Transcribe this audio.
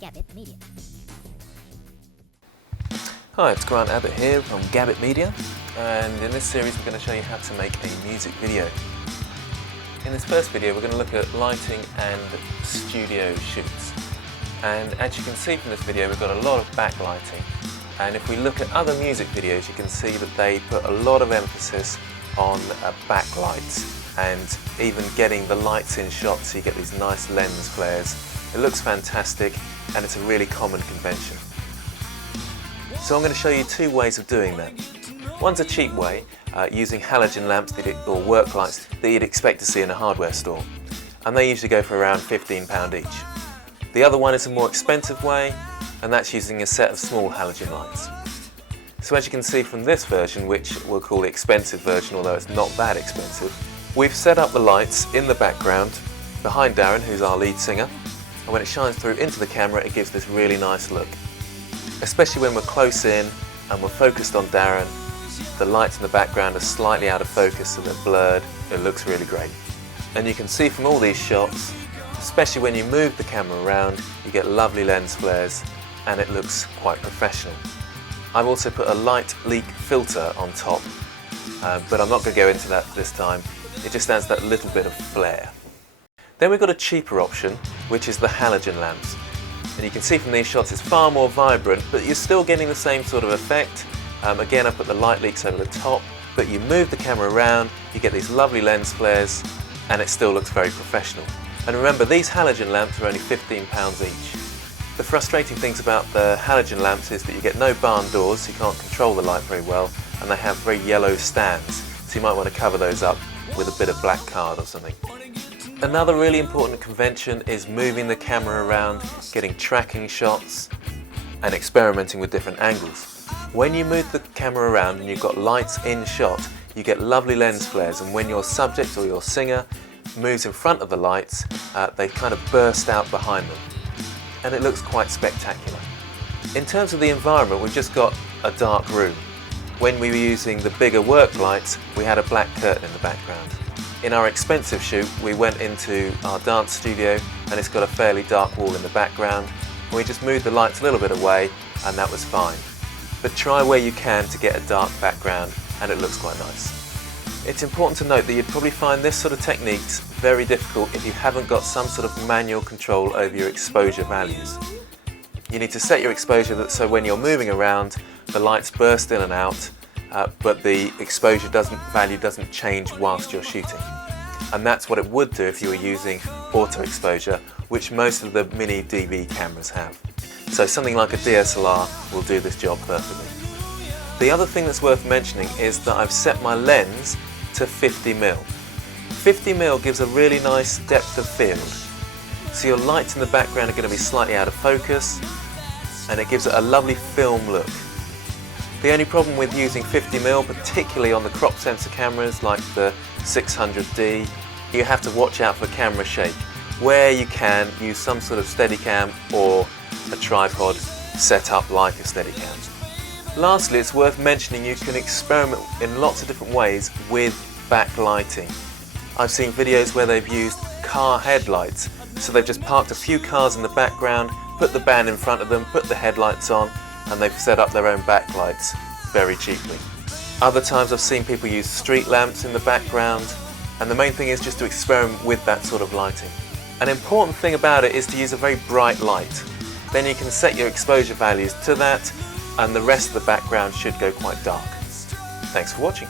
Gabbitt Media. Hi, it's Grant Abbott here from Gabbitt Media, and in this series we're going to show you how to make a music video. In this first video we're going to look at lighting and studio shoots, and as you can see from this video we've got a lot of backlighting, and if we look at other music videos you can see that they put a lot of emphasis on backlights and even getting the lights in shot so you get these nice lens flares. It looks fantastic and it's a really common convention. So I'm going to show you two ways of doing that. One's a cheap way, using halogen lamps or work lights that you'd expect to see in a hardware store, and they usually go for around £15 each. The other one is a more expensive way, and that's using a set of small halogen lights. So as you can see from this version, which we'll call the expensive version, although it's not that expensive, we've set up the lights in the background behind Darren, who's our lead singer, and when it shines through into the camera it gives this really nice look. Especially when we're close in and we're focused on Darren, the lights in the background are slightly out of focus so they're blurred. It looks really great. And you can see from all these shots, especially when you move the camera around, you get lovely lens flares and it looks quite professional. I've also put a light leak filter on top, but I'm not going to go into that this time. It just adds that little bit of flair. Then we've got a cheaper option, which is the halogen lamps. And you can see from these shots it's far more vibrant, but you're still getting the same sort of effect. Again, I put the light leaks over the top, but you move the camera around, you get these lovely lens flares, and it still looks very professional. And remember, these halogen lamps are only £15 each. The frustrating things about the halogen lamps is that you get no barn doors, so you can't control the light very well, and they have very yellow stands, so you might want to cover those up with a bit of black card or something. Another really important convention is moving the camera around, getting tracking shots, and experimenting with different angles. When you move the camera around and you've got lights in shot, you get lovely lens flares, and when your subject or your singer moves in front of the lights, they kind of burst out behind them, and it looks quite spectacular. In terms of the environment, we've just got a dark room. When we were using the bigger work lights, we had a black curtain in the background. In our expensive shoot, we went into our dance studio and it's got a fairly dark wall in the background. We just moved the lights a little bit away and that was fine. But try where you can to get a dark background and it looks quite nice. It's important to note that you'd probably find this sort of techniques very difficult if you haven't got some sort of manual control over your exposure values. You need to set your exposure so when you're moving around, the lights burst in and out, but the exposure value doesn't change whilst you're shooting. And that's what it would do if you were using auto exposure, which most of the mini DV cameras have. So something like a DSLR will do this job perfectly. The other thing that's worth mentioning is that I've set my lens to 50mm. 50mm gives a really nice depth of field. So your lights in the background are going to be slightly out of focus, and it gives it a lovely film look. The only problem with using 50mm, particularly on the crop sensor cameras like the 600D, you have to watch out for camera shake. Where you can, use some sort of Steadicam or a tripod set up like a Steadicam. Lastly, it's worth mentioning you can experiment in lots of different ways with backlighting. I've seen videos where they've used car headlights, so they've just parked a few cars in the background, put the band in front of them, put the headlights on, and they've set up their own backlights very cheaply. Other times I've seen people use street lamps in the background, and the main thing is just to experiment with that sort of lighting. An important thing about it is to use a very bright light. Then you can set your exposure values to that, and the rest of the background should go quite dark. Thanks for watching.